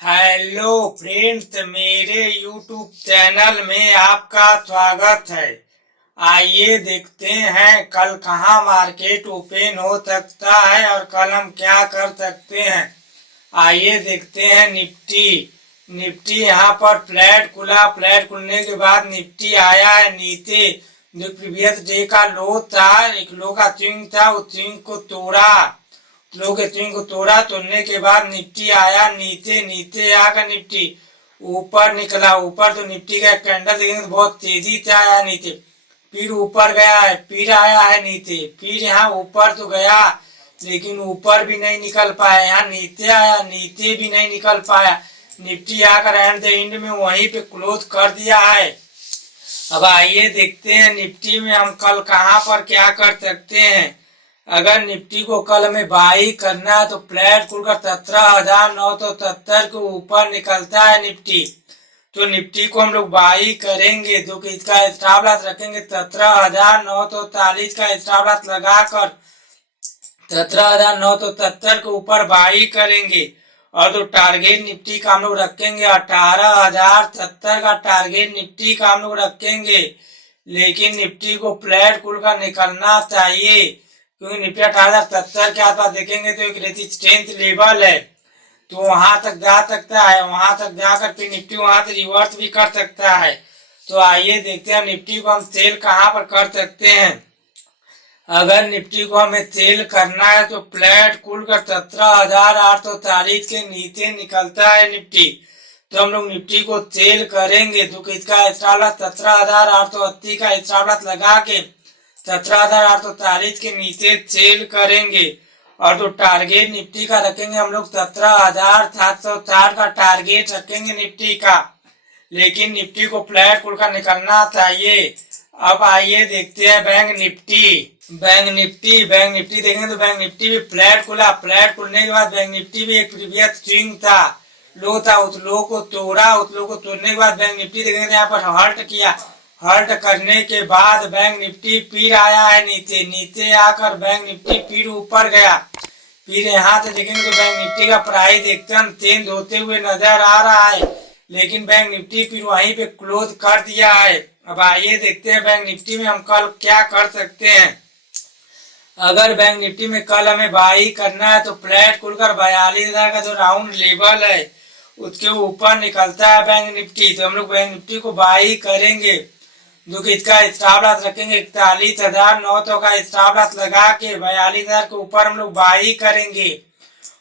Hello friends, मेरे YouTube channel में आपका स्वागत है। आइए देखते हैं कल कहां मार्केट ओपन हो सकता है और कल हम क्या कर सकते हैं। आइए देखते हैं निफ्टी यहां पर फ्लैट खुला। फ्लैट खुलने के बाद निफ्टी आया है नीचे। जो प्रीवियस डे का लो था, एक लो का स्विंग था, उस स्विंग को तोड़ा। लो के स्विंग को तोड़ने के बाद निफ्टी आया नीचे आकर निफ्टी ऊपर निकला। ऊपर तो निफ्टी का कैंडल देखेंगे तो बहुत तेजी से आया नीचे, फिर ऊपर गया है, फिर आया है नीचे, फिर यहाँ ऊपर तो गया लेकिन ऊपर भी नहीं निकल पाया। यहाँ नीचे आया, नीचे भी नहीं निकल पाया। निफ्टी आकर एंड द एंड में वहीं पे क्लोज कर दिया है। अब आइए देखते हैं निफ्टी में हम कल कहां पर क्या कर सकते हैं। अगर निफ्टी को कल हमें बाई करना है तो फ्लैट खुलकर 17,970 के ऊपर निकलता है निफ्टी, तो निफ्टी को हम लोग बाई करेंगे। जो कि इसका स्टॉप लॉस रखेंगे 17,940 का स्टॉप लॉस लगाकर 17,970 के ऊपर बाई करेंगे। और जो टारगेट निफ्टी का हम लोग रखेंगे 18,070 का टारगेट निफ्टी का हम लोग रखेंगे। लेकिन निफ्टी को फ्लैट खुलकर निकलना चाहिए, क्योंकि निफ्टी 18,070 के आसपास देखेंगे तो एक रेजिस्टेंस लेवल है, तो वहां तक जा सकता है। वहां तक जाकर फिर निफ्टी वहां से रिवर्स भी कर सकता है। तो आइए देखते हैं निफ्टी को हम सेल कहां पर कर सकते हैं। अगर निफ्टी को हमें सेल करना है तो फ्लैट खुलकर 17,840 के नीचे निकलता है निफ्टी, तो हम लोग निफ्टी को सेल करेंगे। जो कि इसका स्टॉप लॉस 17,880 का स्टॉप लॉस लगा के 17,840 के नीचे सेल करेंगे। और जो टारगेट निफ्टी का रखेंगे हम लोग 17,760 का टारगेट रखेंगे निफ्टी का। लेकिन निफ्टी को फ्लैट खुलकर निकलना चाहिए। अब आइए देखते हैं बैंक निफ्टी देखेंगे तो बैंक निफ्टी भी फ्लैट खुला। फ्लैट खुलने के बाद बैंक निफ्टी भी एक प्रीवियस स्विंग था, लो था, उस लो को तोड़ा। उस लो को तोड़ने के बाद बैंक निफ्टी देखेंगे यहाँ पर हल्ट किया। हल्ट करने के बाद बैंक निफ्टी फिर आया है नीचे आकर बैंक निफ्टी फिर ऊपर गया। फिर यहाँ से देखेंगे तो बैंक निफ्टी का प्राइस एकदम चेंज होते हुए नजर आ रहा है, लेकिन बैंक निफ्टी फिर वहीं पे क्लोज कर दिया है। अब आइए देखते हैं बैंक निफ्टी में हम कल क्या कर सकते हैं। अगर बैंक निफ्टी में कल हमें बाई करना है तो फ्लैट खुलकर 42,000 का जो राउंड लेवल है उसके ऊपर निकलता है बैंक निफ्टी, तो हम लोग बैंक निफ्टी को बाई करेंगे। जो कि इसका स्टॉप लॉस रखेंगे 41,900 का स्टॉप लॉस लगा के 42,000 के ऊपर हम लोग बाई करेंगे।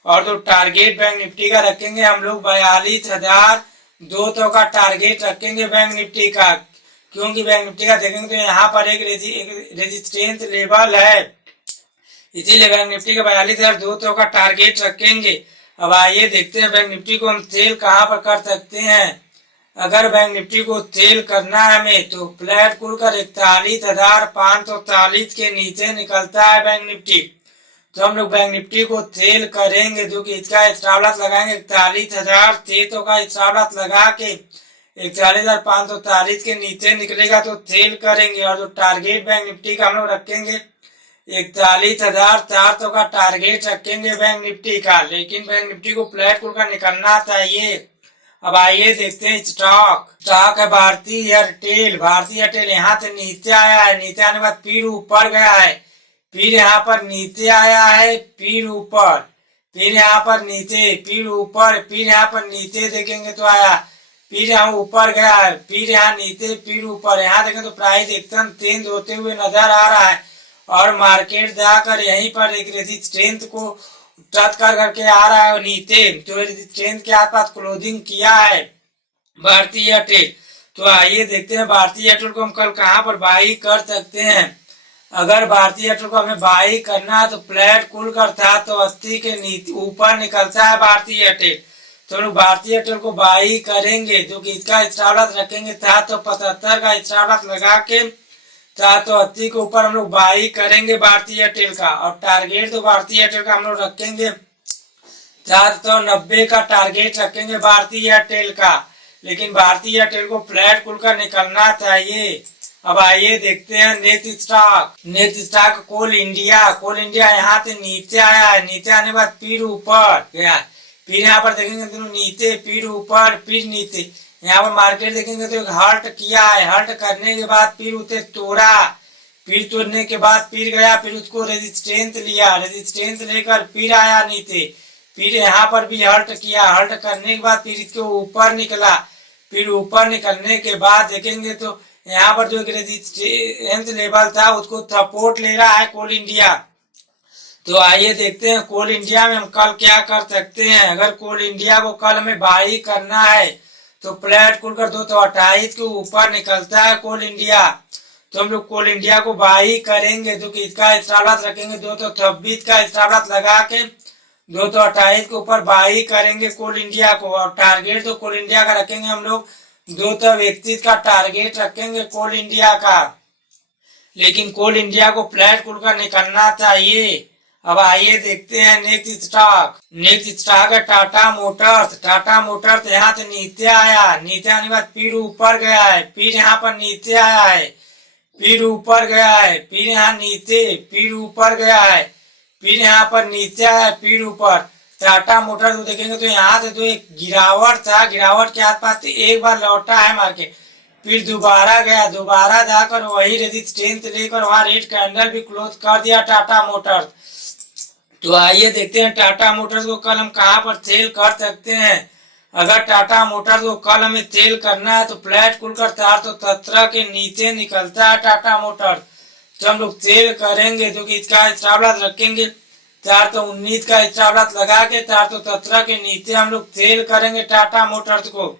और जो टारगेट बैंक निफ्टी का रखेंगे हम लोग 42,200 का टारगेट रखेंगे बैंक निफ्टी का, क्योंकि बैंक निफ्टी का देखेंगे तो यहाँ पर एक रेजिस्टेंस लेवल है, इसीलिए बैंक निफ्टी का 42,200 का टारगेट रखेंगे। अब आइए देखते हैं बैंक निफ्टी को हम सेल कहां पर कर सकते हैं। अगर बैंक निफ्टी को सेल करना है हमें तो फ्लैट खुलकर 41,540 के नीचे निकलता है बैंक निफ्टी, तो हम लोग बैंक निफ्टी को सेल करेंगे। जो कि इसका स्टॉप लॉस लगाएंगे 41,600 का स्टॉप लॉस लगा के 41,540 के नीचे निकलेगा तो सेल करेंगे। और जो टारगेट बैंक निफ्टी का हम लोग रखेंगे 41,400 का टारगेट रखेंगे बैंक निफ्टी का। लेकिन बैंक निफ्टी को फ्लैट खुलकर निकलना चाहिए। अब आइए देखते हैं स्टॉक है भारतीय एयरटेल यहाँ से नीचे आया है। नीचे आने के बाद फिर ऊपर गया है, फिर यहाँ पर नीचे आया है, फिर ऊपर, फिर यहाँ पर नीचे, फिर ऊपर, फिर यहाँ पर नीचे देखेंगे तो आया, फिर यहाँ ऊपर गया है, फिर यहाँ नीचे, फिर ऊपर। यहाँ देखें तो प्राइस एकदम चेंज होते हुए नजर आ रहा है और मार्केट जाकर यहीं पर एक रेजिस्टेंस को टच करके आ रहा है नीचे, जो रेजिस्टेंस के आसपास क्लोजिंग किया है भारतीय एयरटेल। तो आइए देखते हैं भारतीय एयरटेल को हम कल कहां पर बाई कर सकते हैं। अगर भारतीय एयरटेल को हमें बाई करना है तो फ्लैट खुलकर 780 के नीचे ऊपर निकलता है भारतीय एयरटेल, तो हम लोग भारतीय एयरटेल को बाई करेंगे। जो कि इसका स्टॉप लॉस रखेंगे 775 का स्टॉप लॉस लगा के 780 के ऊपर हम लोग बाई करेंगे भारतीय एयरटेल का। और टारगेट तो भारतीय एयरटेल का हम लोग रखेंगे 490 का टारगेट रखेंगे भारतीय एयरटेल का। लेकिन भारतीय एयरटेल को फ्लैट खुलकर निकलना चाहिए। अब आइए देखते हैं नेक्स्ट स्टॉक कोल इंडिया यहाँ से नीचे आया है। नीचे आने के बाद फिर ऊपर गया, फिर यहाँ पर देखेंगे तो नीचे, फिर ऊपर, फिर नीचे। यहाँ पर मार्केट देखेंगे तो एक हल्ट किया है, हल्ट करने के बाद फिर उसे तोड़ा, फिर तोड़ने के बाद फिर गया, फिर उसको रेजिस्टेंस लिया, रेजिस्टेंस लेकर फिर आया नीचे, फिर यहाँ पर भी हल्ट किया, हल्ट करने के बाद फिर इसके ऊपर निकला, फिर ऊपर निकलने के बाद देखेंगे तो यहाँ पर जो रेजिस्टेंस लेवल था उसको सपोर्ट ले रहा है कोल इंडिया। तो आइए देखते हैं कोल इंडिया में हम कल क्या कर सकते हैं। अगर कोल इंडिया को कल हमें बाई करना है तो फ्लैट खुलकर 228 के ऊपर निकलता है कोल इंडिया, तो हम लोग कोल इंडिया को बाई करेंगे, जो कि इसका स्टॉप लॉस रखेंगे 226 का स्टॉप लॉस लगा के 228 के ऊपर बाई करेंगे कोल इंडिया को। और टारगेट तो कोल इंडिया का रखेंगे हम लोग 231 का टारगेट रखेंगे कोल इंडिया का, लेकिन कोल इंडिया को फ्लैट खुलकर निकलना चाहिए। अब आइए देखते हैं नेक्स्ट स्टॉक। नेक्स्ट स्टॉक है टाटा मोटर्स। टाटा मोटर्स यहाँ से नीचे आया, नीचे आने के बाद फिर ऊपर गया है, फिर यहाँ पर नीचे आया है, फिर ऊपर गया है, फिर यहाँ नीचे, फिर ऊपर गया है, फिर यहाँ पर नीचे आया, फिर ऊपर। टाटा मोटर्स को देखेंगे तो यहाँ से जो एक गिरावट था, गिरावट के आसपास से एक बार लौटा है मार्केट, फिर दोबारा गया, दोबारा जाकर वही रेजिस्टेंस लेकर वहां रेड कैंडल भी क्लोज कर दिया टाटा मोटर्स। तो आइए देखते हैं टाटा मोटर्स को कल हम कहां पर सेल कर सकते हैं। अगर टाटा मोटर्स को कल हमें सेल करना है तो फ्लैट खुलकर 417 के नीचे निकलता है टाटा मोटर्स, तो हम लोग सेल करेंगे, जो कि इसका स्टॉप लॉस रखेंगे 419 का स्टॉप लॉस लगा के 417 के नीचे हम लोग सेल करेंगे टाटा मोटर्स को।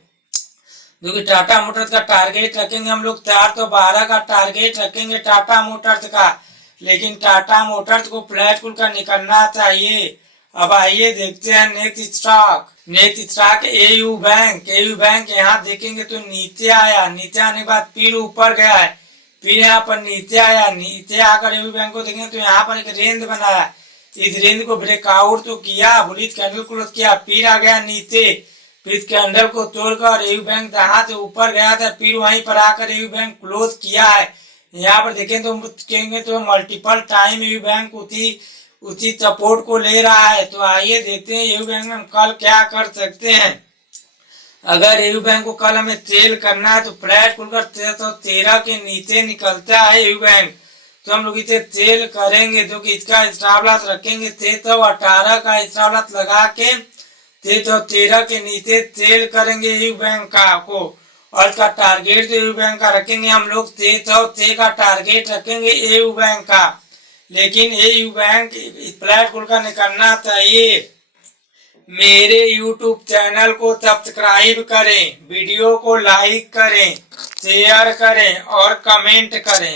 जो कि टाटा मोटर्स का टारगेट रखेंगे हम लोग 412 का टारगेट रखेंगे टाटा मोटर्स का, लेकिन टाटा मोटर्स को फ्लैट खुलकर निकलना चाहिए। अब आइए देखते हैं next stock. Next stock AU bank. AU bank यहाँ देखेंगे तो नीचे आया, नीचे आने के बाद फिर ऊपर गया है, फिर यहाँ पर नीचे आया, नीचे आकर एयू बैंक को देखेंगे तो यहाँ पर एक रेंज बनाया, इस रेंज को ब्रेकआउट तो किया, बुलिश कैंडल क्लोज किया, फिर आ गया नीचे, फिर इस कैंडल को तोड़कर एयू बैंक जहां से ऊपर गया था फिर वहीं पर आकर एयू बैंक क्लोज किया है। यहाँ पर देखें तो कहेंगे तो मल्टीपल टाइम एयू बैंक उसी सपोर्ट को ले रहा है। तो आइए देखते हैं एयू बैंक में हम कल क्या कर सकते हैं। अगर एयू बैंक को कल हमें सेल करना है तो फ्लैट खुलकर 613 के नीचे निकलता है एयू बैंक, तो हम लोग इसे सेल करेंगे, जो कि इसका स्टॉप लॉस रखेंगे 618 का स्टॉप लॉस लगा के 613 के नीचे सेल करेंगे एयू बैंक का को। और इसका टारगेट एयू बैंक का रखेंगे हम लोग 606 का टारगेट रखेंगे एयू बैंक का, लेकिन एयू बैंक फ्लैट खुलकर निकलना चाहिए। मेरे YouTube चैनल को सब्सक्राइब करें, वीडियो को लाइक करें, शेयर करें और कमेंट करें।